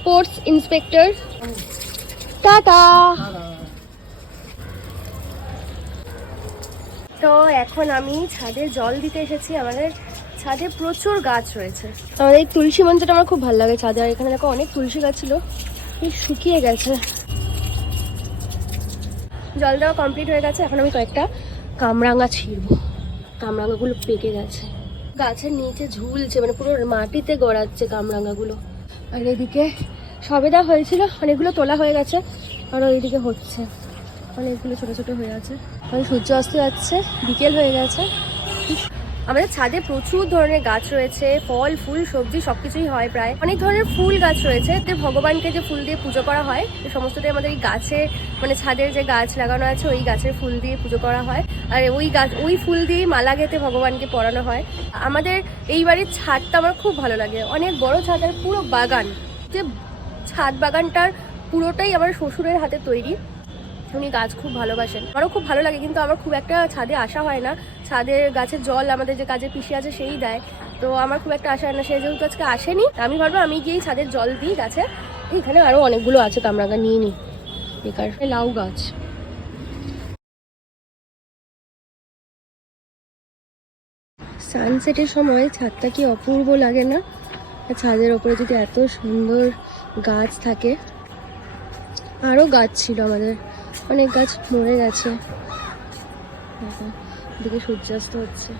Sports inspector. Tata. তো এখন আমি ছাদে জল দিতে এসেছি। আমাদের ছাদে প্রচুর গাছ রয়েছে। আমাদের এই তুলসী মঞ্চটা আমার খুব ভালো লাগে ছাদে। আর এখানে দেখো অনেক তুলসী গাছ ছিল, শুকিয়ে গেছে। জল দেওয়া কমপ্লিট হয়ে গেছে। এখন আমি কয়েকটা কামরাঙা ছিঁড়বো। কামরাঙাগুলো পেকে গেছে, গাছের নিচে ঝুলছে, মানে পুরো মাটিতে গড়াচ্ছে কামরাঙাগুলো। আর এদিকে সবেদা হয়েছিল, অনেকগুলো তোলা হয়ে গেছে। আর ওইদিকে হচ্ছে, অনেকগুলো ছোট ছোট হয়ে আছে। মানে সূর্য অস্ত যাচ্ছে, বিকেল হয়ে গেছে। আমাদের ছাদে প্রচুর ধরনের গাছ রয়েছে, ফল ফুল সবজি সবকিছুই হয় প্রায়। অনেক ধরনের ফুল গাছ রয়েছে। ভগবানকে যে ফুল দিয়ে পুজো করা হয় সমস্তটাই আমাদের এই গাছে, মানে ছাদের যে গাছ লাগানো আছে ওই গাছের ফুল দিয়ে পুজো করা হয়। আর ওই ফুল দিয়েই মালা গেঁথে ভগবানকে পরানো হয়। আমাদের এই বাড়ির ছাদটা আমার খুব ভালো লাগে, অনেক বড় ছাদ আর পুরো বাগান। যে ছাদ বাগানটার পুরোটাই আমার শ্বশুরের হাতে তৈরি। উনি গাছ খুব ভালোবাসেন, আমারও খুব ভালো লাগে, কিন্তু আমার খুব একটা ছাদে আসা হয় না। ছাদের গাছের জল আমাদের যে কাজের পিসি আছে সেই দেয়, তো আমার খুব একটা আসা হয় না। সে যেহেতু আজকে আসেনি, আমি ভাবলাম আমি গিয়েই ছাদের জল দিই গাছে। এখানে আরও অনেকগুলো আছে কামরাঙা, নিয়ে নিই বেকার। লাউ গাছ। সানসেটের সময় ছাদটা কি অপূর্ব লাগে না? ছাদের ওপরে যদি এত সুন্দর গাছ থাকে। আরও গাছ ছিল আমাদের, অনেক গাছ মরে গেছে। এদিকে সূর্যাস্ত হচ্ছে।